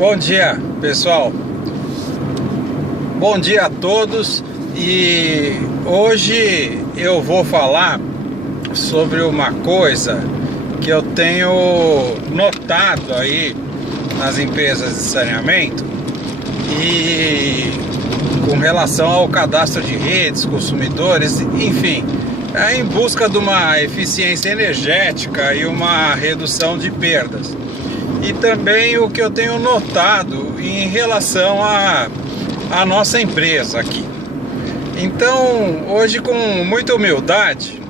Bom dia, pessoal. Bom dia a todos. E hoje eu vou falar sobre uma coisa que eu tenho notado aí nas empresas de saneamento e com relação ao cadastro de redes, consumidores, enfim, em busca de uma eficiência energética e uma redução de perdas. E também o que eu tenho notado em relação à nossa empresa aqui. Então, hoje, com muita humildade,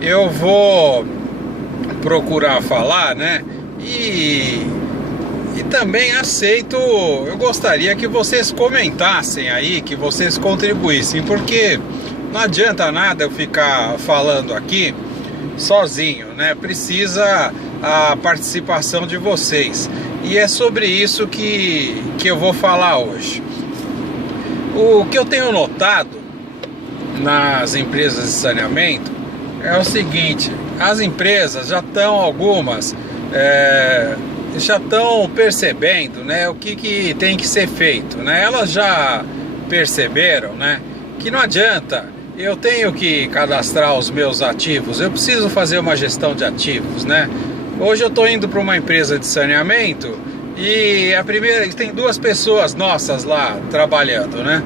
eu vou procurar falar, né? E também aceito, eu gostaria que vocês comentassem aí, que vocês contribuíssem, porque não adianta nada eu ficar falando aqui sozinho, né? Precisa a participação de vocês. E é sobre isso que eu vou falar hoje. O que eu tenho notado nas empresas de saneamento é o seguinte: as empresas já estão, algumas já estão percebendo, né, o que tem que ser feito, né? Elas já perceberam, né, que não adianta, eu tenho que cadastrar os meus ativos, eu preciso fazer uma gestão de ativos, né? Hoje eu estou indo para uma empresa de saneamento e tem duas pessoas nossas lá trabalhando, né?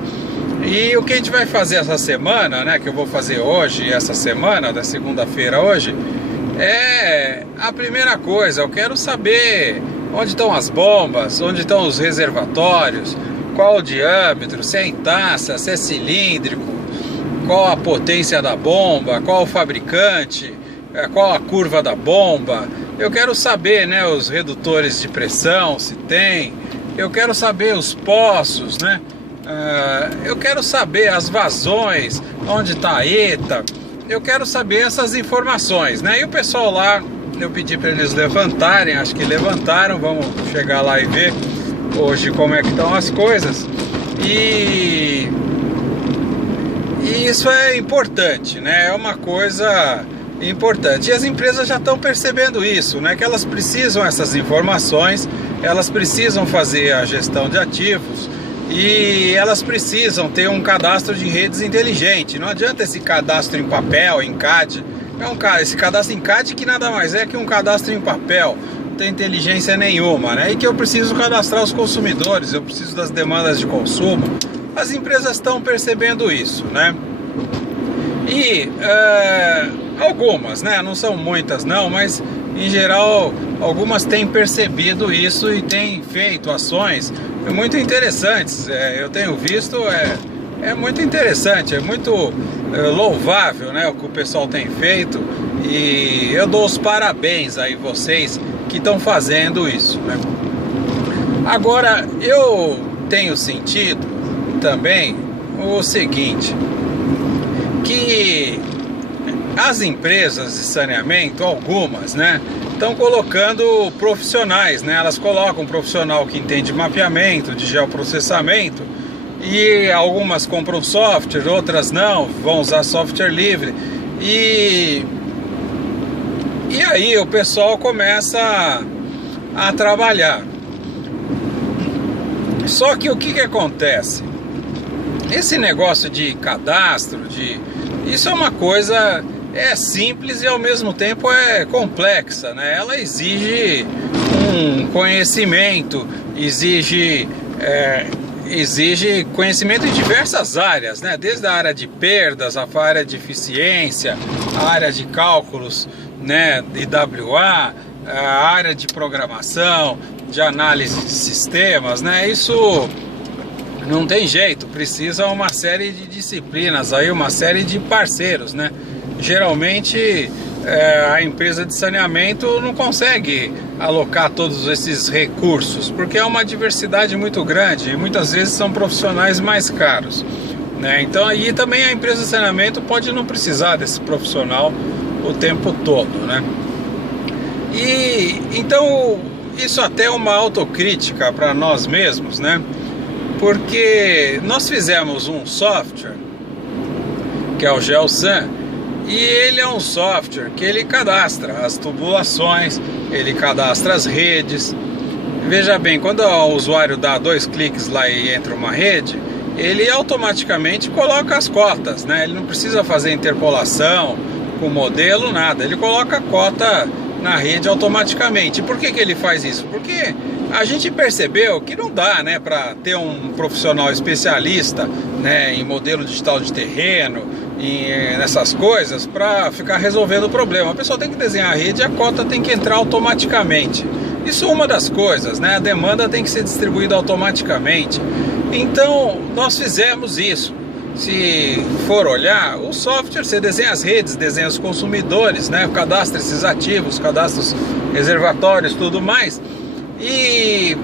E o que a gente vai fazer essa semana, né, que eu vou fazer hoje, essa semana, da segunda-feira hoje, é a primeira coisa, eu quero saber onde estão as bombas, onde estão os reservatórios, qual o diâmetro, se é em taça, se é cilíndrico, qual a potência da bomba, qual o fabricante, qual a curva da bomba. Eu quero saber, né, os redutores de pressão, se tem. Eu quero saber os poços, né? Eu quero saber as vazões, onde está a ETA. Eu quero saber essas informações, né? E o pessoal lá, eu pedi para eles levantarem, acho que levantaram. Vamos chegar lá e ver hoje como é que estão as coisas. E isso é importante, né? É uma coisa importante. E as empresas já estão percebendo isso, né? Que elas precisam essas informações, elas precisam fazer a gestão de ativos e elas precisam ter um cadastro de redes inteligente. Não adianta esse cadastro em papel, em CAD. Esse cadastro em CAD que nada mais é que um cadastro em papel, não tem inteligência nenhuma, né? E que eu preciso cadastrar os consumidores, eu preciso das demandas de consumo. As empresas estão percebendo isso, né? E algumas, né? Não são muitas não, mas em geral algumas têm percebido isso e têm feito ações muito interessantes. Eu tenho visto, é muito interessante, é muito louvável, né, o que o pessoal tem feito, e eu dou os parabéns aí vocês que estão fazendo isso, né? Agora, eu tenho sentido também o seguinte, que as empresas de saneamento, algumas, né, estão colocando profissionais, né? Elas colocam um profissional que entende mapeamento, de geoprocessamento, e algumas compram software, outras não, vão usar software livre. E aí o pessoal começa a trabalhar. Só que o que acontece? Esse negócio de cadastro, isso é uma coisa simples e ao mesmo tempo é complexa, né? Ela exige um conhecimento, exige conhecimento em diversas áreas, né? Desde a área de perdas, a área de eficiência, a área de cálculos, né, IWA, a área de programação, de análise de sistemas, né? Isso não tem jeito, precisa uma série de disciplinas aí, uma série de parceiros, né? Geralmente a empresa de saneamento não consegue alocar todos esses recursos, porque é uma diversidade muito grande e muitas vezes são profissionais mais caros, né? Então aí também a empresa de saneamento pode não precisar desse profissional o tempo todo, né? E então isso até é uma autocrítica para nós mesmos, né? Porque nós fizemos um software que é o GeoSan, e ele é um software que ele cadastra as tubulações, ele cadastra as redes, veja bem, quando o usuário dá 2 cliques lá e entra uma rede, ele automaticamente coloca as cotas, né? Ele não precisa fazer interpolação com o modelo, nada. Ele coloca a cota na rede automaticamente. E por que ele faz isso? Porque a gente percebeu que não dá, né, para ter um profissional especialista, né, em modelo digital de terreno, nessas coisas, para ficar resolvendo o problema. A pessoa tem que desenhar a rede e a cota tem que entrar automaticamente. Isso é uma das coisas, né? A demanda tem que ser distribuída automaticamente. Então, nós fizemos isso. Se for olhar, o software, você desenha as redes, desenha os consumidores, né? Cadastra esses ativos, cadastra os reservatórios, tudo mais. E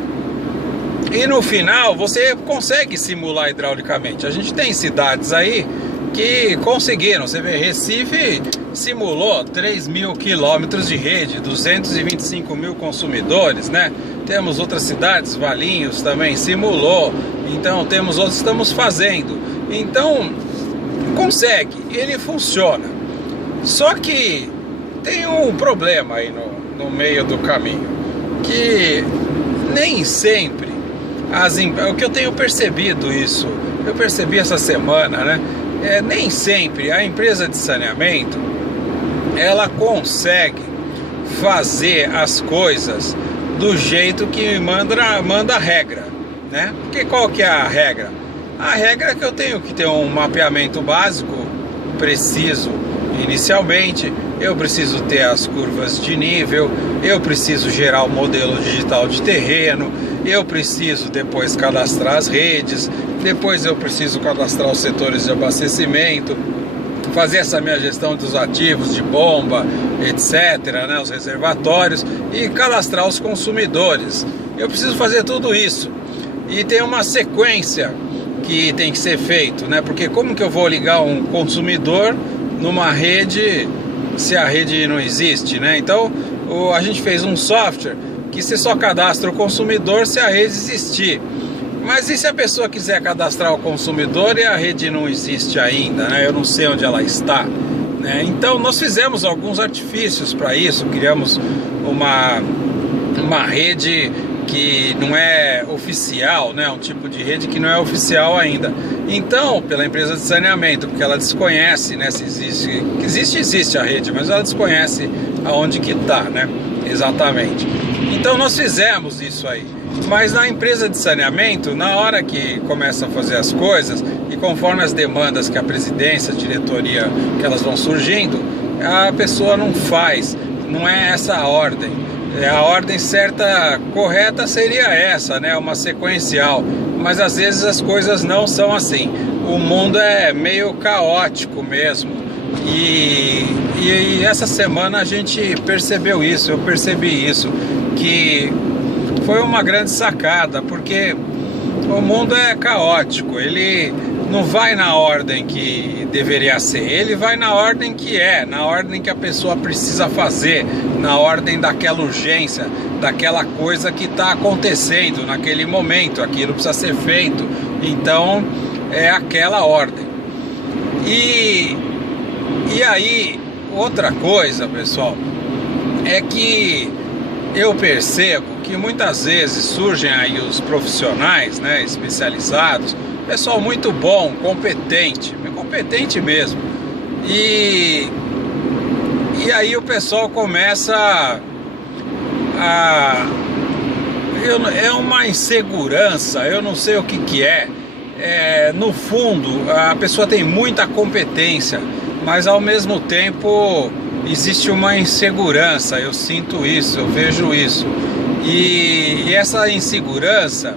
no final, você consegue simular hidraulicamente. A gente tem cidades aí que conseguiram. Você vê, Recife simulou 3.000 quilômetros de rede, 225 mil consumidores, né? Temos outras cidades, Valinhos também simulou. Então temos outros que estamos fazendo. Então consegue, ele funciona. Só que tem um problema aí no meio do caminho, que nem sempre o que eu tenho percebido isso, eu percebi essa semana, né? Nem sempre a empresa de saneamento ela consegue fazer as coisas do jeito que manda a regra, né? Porque qual que é a regra? A regra é que eu tenho que ter um mapeamento básico preciso inicialmente, eu preciso ter as curvas de nível, eu preciso gerar o modelo digital de terreno, eu preciso depois cadastrar as redes, depois eu preciso cadastrar os setores de abastecimento, fazer essa minha gestão dos ativos de bomba, etc., né, os reservatórios, e cadastrar os consumidores. Eu preciso fazer tudo isso. E tem uma sequência que tem que ser feito, né? Porque como que eu vou ligar um consumidor numa rede se a rede não existe, né? Então a gente fez um software que você só cadastra o consumidor se a rede existir. Mas e se a pessoa quiser cadastrar o consumidor e a rede não existe ainda, né? Eu não sei onde ela está, né? Então nós fizemos alguns artifícios para isso, criamos uma rede que não é oficial, né? Um tipo de rede que não é oficial ainda. Então, pela empresa de saneamento, porque ela desconhece, né, se existe a rede, mas ela desconhece aonde que está, né? Exatamente. Então nós fizemos isso aí. Mas na empresa de saneamento, na hora que começa a fazer as coisas e conforme as demandas que a presidência, a diretoria, que elas vão surgindo, a pessoa não faz, não é essa a ordem. A ordem certa, correta seria essa, né? Uma sequencial. Mas às vezes as coisas não são assim. O mundo é meio caótico mesmo. E essa semana a gente percebeu isso, eu percebi isso, que foi uma grande sacada, porque o mundo é caótico, ele não vai na ordem que deveria ser, ele vai na ordem que na ordem que a pessoa precisa fazer, na ordem daquela urgência, daquela coisa que está acontecendo naquele momento, aquilo precisa ser feito, então é aquela ordem. E aí, outra coisa, pessoal, é que eu percebo que muitas vezes surgem aí os profissionais, né, especializados, pessoal muito bom, competente mesmo, e aí o pessoal começa é uma insegurança, eu não sei o que é. No fundo a pessoa tem muita competência, mas ao mesmo tempo existe uma insegurança, eu sinto isso, eu vejo isso, e essa insegurança,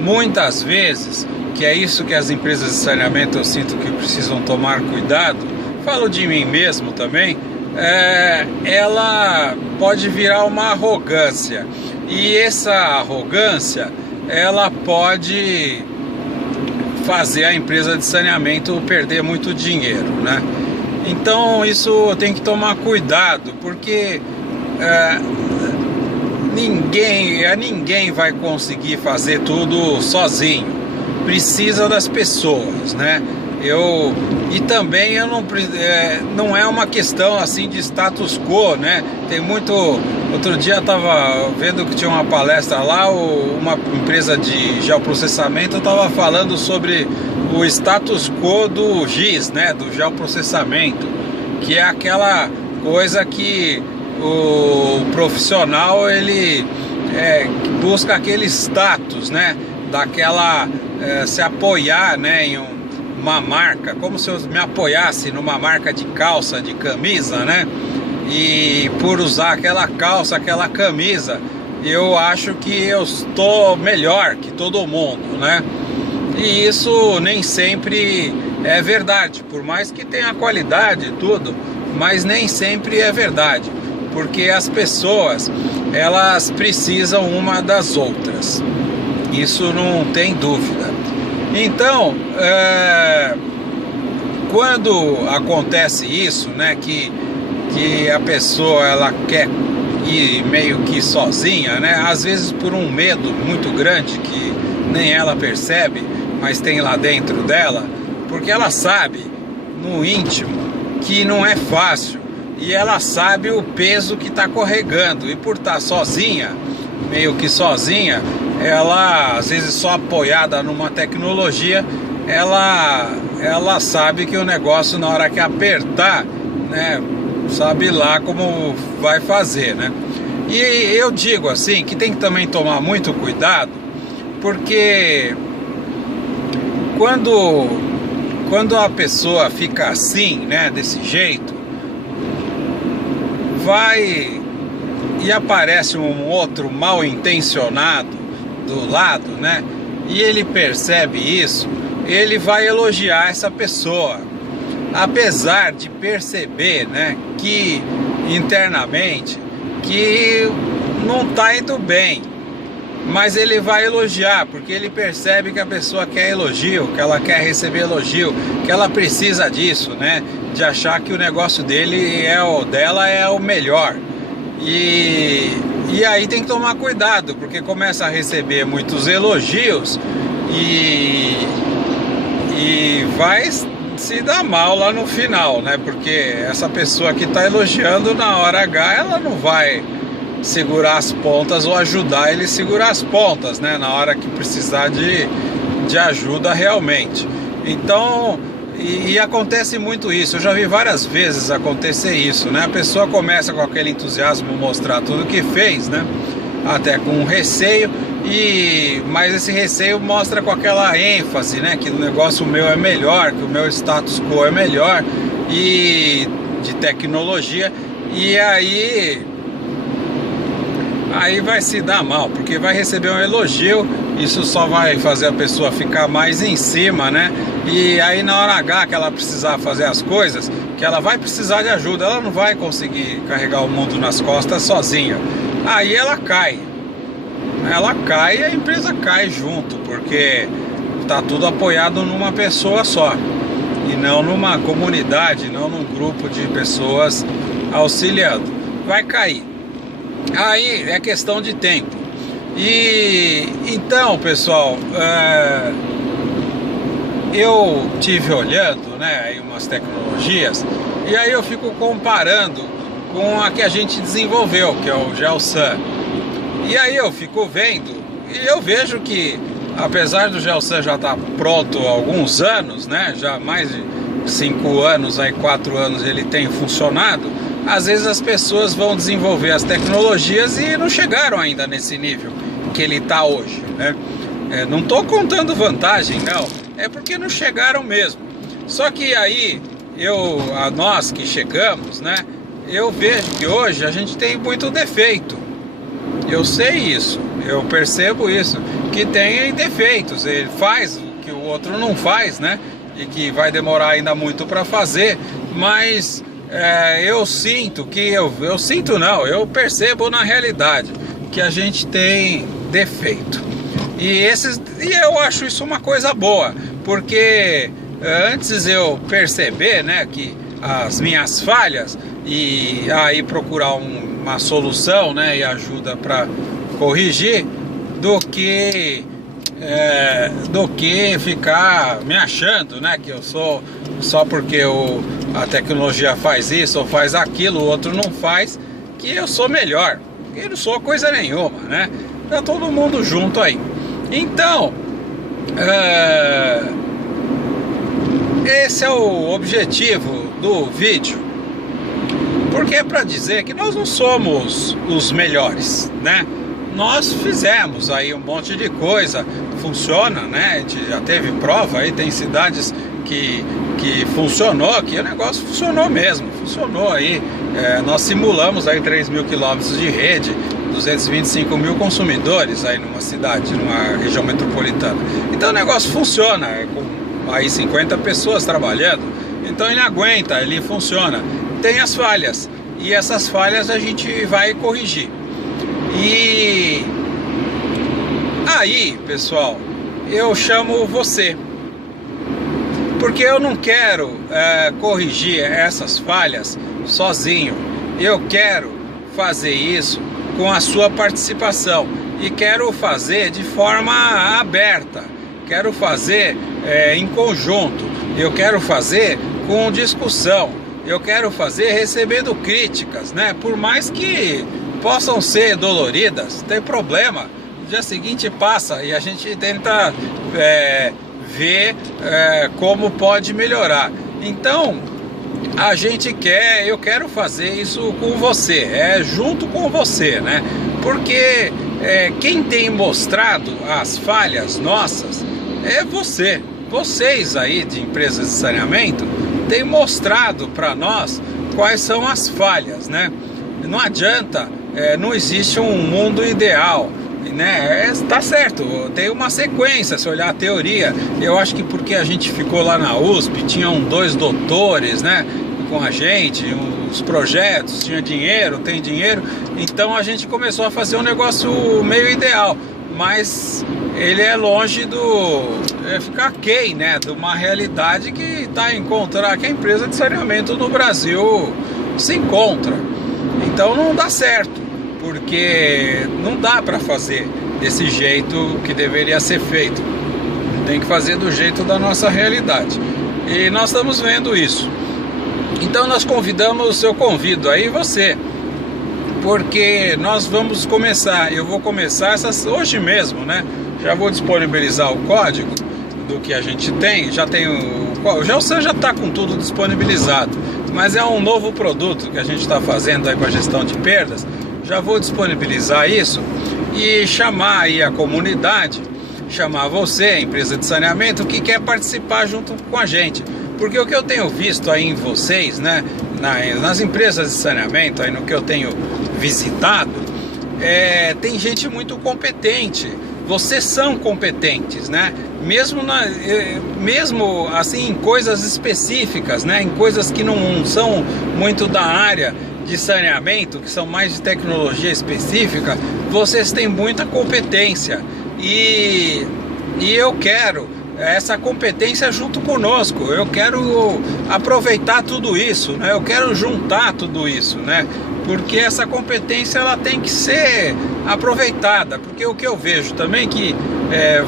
muitas vezes, que é isso que as empresas de saneamento eu sinto que precisam tomar cuidado, falo de mim mesmo também, ela pode virar uma arrogância, e essa arrogância, ela pode fazer a empresa de saneamento perder muito dinheiro, né? Então isso tem que tomar cuidado, porque ninguém vai conseguir fazer tudo sozinho, precisa das pessoas, né? E também eu não é uma questão assim de status quo, né? Tem muito. Outro dia eu estava vendo que tinha uma palestra lá, uma empresa de geoprocessamento estava falando sobre o status quo do GIS, né? Do geoprocessamento, que é aquela coisa que o profissional ele busca aquele status, né? Daquela se apoiar, né? Em uma marca, como se eu me apoiasse numa marca de calça, de camisa, né? E por usar aquela calça, aquela camisa, eu acho que eu estou melhor que todo mundo, né? E isso nem sempre é verdade, por mais que tenha qualidade e tudo, mas nem sempre é verdade, porque as pessoas, elas precisam uma das outras, isso não tem dúvida. Então, quando acontece isso, né, que a pessoa ela quer ir meio que sozinha, né, às vezes por um medo muito grande que nem ela percebe, mas tem lá dentro dela, porque ela sabe no íntimo que não é fácil e ela sabe o peso que está carregando, e por estar sozinha, meio que sozinha, ela às vezes só apoiada numa tecnologia, ela sabe que o negócio na hora que apertar, né, sabe lá como vai fazer, né? E eu digo assim que tem que também tomar muito cuidado, porque quando a pessoa fica assim, né, desse jeito, vai e aparece um outro mal intencionado do lado, né? E ele percebe isso, ele vai elogiar essa pessoa, apesar de perceber, né, que internamente que não está indo bem, mas ele vai elogiar porque ele percebe que a pessoa quer elogio, que ela quer receber elogio, que ela precisa disso, né? De achar que o negócio dela é o melhor. E aí tem que tomar cuidado, porque começa a receber muitos elogios e vai se dar mal lá no final, né? Porque essa pessoa que está elogiando, na hora H, ela não vai segurar as pontas ou ajudar ele a segurar as pontas, né? Na hora que precisar de ajuda realmente. Então, e acontece muito isso, eu já vi várias vezes acontecer isso, né? A pessoa começa com aquele entusiasmo, mostrar tudo que fez, né? Até com receio, mas esse receio mostra com aquela ênfase, né? Que o negócio meu é melhor, que o meu status quo é melhor, e de tecnologia, e aí vai se dar mal, porque vai receber um elogio, isso só vai fazer a pessoa ficar mais em cima, né? E aí na hora H que ela precisar fazer as coisas, que ela vai precisar de ajuda, ela não vai conseguir carregar o mundo nas costas sozinha. Aí ela cai e a empresa cai junto, porque tá tudo apoiado numa pessoa só, e não numa comunidade, não num grupo de pessoas auxiliando. Vai cair. Aí é questão de tempo. E então, pessoal, eu tive olhando, né, aí umas tecnologias, e aí eu fico comparando com a que a gente desenvolveu, que é o GeoSUN. E aí eu fico vendo, e eu vejo que apesar do GeoSUN já estar pronto há alguns anos, né, já mais de 5 anos, aí 4 anos ele tem funcionado, às vezes as pessoas vão desenvolver as tecnologias e não chegaram ainda nesse nível que ele está hoje, né? Não estou contando vantagem, não, é porque não chegaram mesmo. Só que aí, nós que chegamos, né, eu vejo que hoje a gente tem muito defeito. Eu sei isso, eu percebo isso, que tem defeitos, ele faz o que o outro não faz, né? E que vai demorar ainda muito para fazer, mas eu sinto que, eu sinto não, eu percebo na realidade que a gente tem defeito. E eu acho isso uma coisa boa, porque antes eu perceber, né, que as minhas falhas e aí procurar uma solução, né, e ajuda para corrigir, do que do que ficar me achando, né, que eu sou, só porque a tecnologia faz isso ou faz aquilo, o outro não faz, que eu sou melhor. Eu não sou coisa nenhuma, né? Tá todo mundo junto aí. Então, esse é o objetivo do vídeo, porque é para dizer que nós não somos os melhores, né? Nós fizemos aí um monte de coisa, funciona, né? A gente já teve prova aí, tem cidades que funcionou, que o negócio funcionou mesmo, funcionou aí. Nós simulamos aí 3.000 quilômetros de rede, 225 mil consumidores aí numa cidade, numa região metropolitana. Então o negócio funciona, com aí 50 pessoas trabalhando, então ele aguenta, ele funciona. Tem as falhas, e essas falhas a gente vai corrigir. E aí, pessoal, eu chamo você, porque eu não quero corrigir essas falhas sozinho. Eu quero fazer isso com a sua participação, e quero fazer de forma aberta, quero fazer em conjunto, eu quero fazer com discussão, eu quero fazer recebendo críticas, né? Por mais que possam ser doloridas, não tem problema, no dia seguinte passa e a gente tenta ver como pode melhorar. Então a gente eu quero fazer isso com você, junto com você, né? Porque quem tem mostrado as falhas nossas é vocês aí de empresas de saneamento, têm mostrado para nós quais são as falhas, né? Não adianta, não existe um mundo ideal, né? Tá certo, tem uma sequência, se olhar a teoria. Eu acho que porque a gente ficou lá na USP, tinham 2 doutores, né, com a gente, os projetos, tinha dinheiro, tem dinheiro, então a gente começou a fazer um negócio meio ideal, mas ele é longe ficar aquém, né, de uma realidade que está encontrar, que a empresa de saneamento no Brasil se encontra. Então não dá certo, porque não dá para fazer desse jeito que deveria ser feito. Tem que fazer do jeito da nossa realidade. E nós estamos vendo isso. Então eu convido aí você, porque nós vamos começar, eu vou começar hoje mesmo, né? Já vou disponibilizar o código do que a gente tem, você já está com tudo disponibilizado, mas é um novo produto que a gente está fazendo aí com a gestão de perdas. Já vou disponibilizar isso e chamar aí a comunidade, chamar você, a empresa de saneamento, que quer participar junto com a gente. Porque o que eu tenho visto aí em vocês, né, nas empresas de saneamento, aí no que eu tenho visitado, tem gente muito competente. Vocês são competentes, né? Mesmo assim em coisas específicas, né, em coisas que não são muito da área de saneamento, que são mais de tecnologia específica, vocês têm muita competência, e eu quero essa competência junto conosco. Eu quero aproveitar tudo isso, né? Eu quero juntar tudo isso, né? Porque essa competência ela tem que ser aproveitada, porque o que eu vejo também que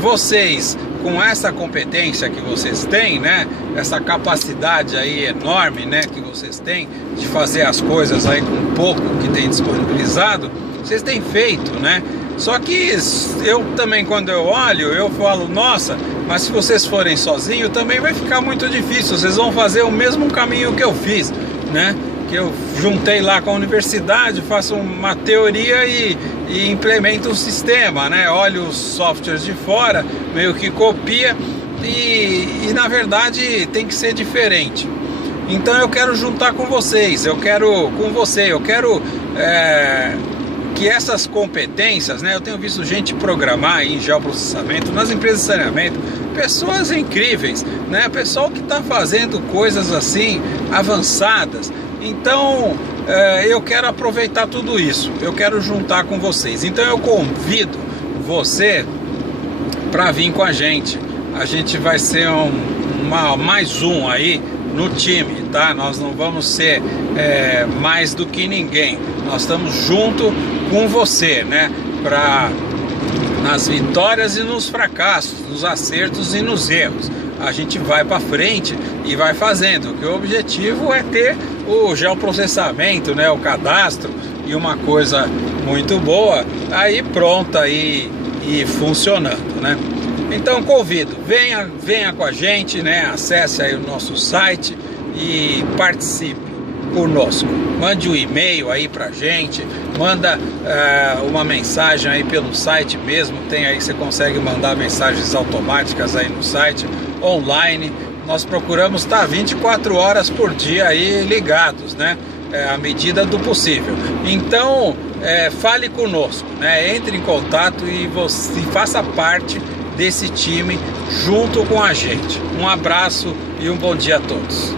vocês, com essa competência que vocês têm, né, essa capacidade aí enorme, né, que vocês têm de fazer as coisas aí com pouco que tem disponibilizado, vocês têm feito, né? Só que eu também, quando eu olho, eu falo, nossa, mas se vocês forem sozinhos também vai ficar muito difícil, vocês vão fazer o mesmo caminho que eu fiz, né? Que eu juntei lá com a universidade, faço uma teoria e implemento um sistema, né? Olho os softwares de fora, meio que copia e na verdade tem que ser diferente. Então eu quero juntar com vocês, eu quero que essas competências, né? Eu tenho visto gente programar em geoprocessamento, nas empresas de saneamento, pessoas incríveis, né? Pessoal que está fazendo coisas assim avançadas. Então eu quero aproveitar tudo isso, eu quero juntar com vocês. Então eu convido você para vir com a gente. A gente vai ser mais um aí no time, tá? Nós não vamos ser mais do que ninguém. Nós estamos junto com você, né? nas vitórias e nos fracassos, nos acertos e nos erros. A gente vai para frente e vai fazendo, porque o objetivo é ter o geoprocessamento, né, o cadastro, e uma coisa muito boa aí pronta e funcionando, né? Então convido, venha com a gente, né? Acesse aí o nosso site e participe conosco. Mande um e-mail aí pra gente, manda uma mensagem aí pelo site mesmo, tem aí, você consegue mandar mensagens automáticas aí no site, online. Nós procuramos estar 24 horas por dia aí ligados, né? À medida do possível. Então, fale conosco, né? Entre em contato e faça parte desse time junto com a gente. Um abraço e um bom dia a todos.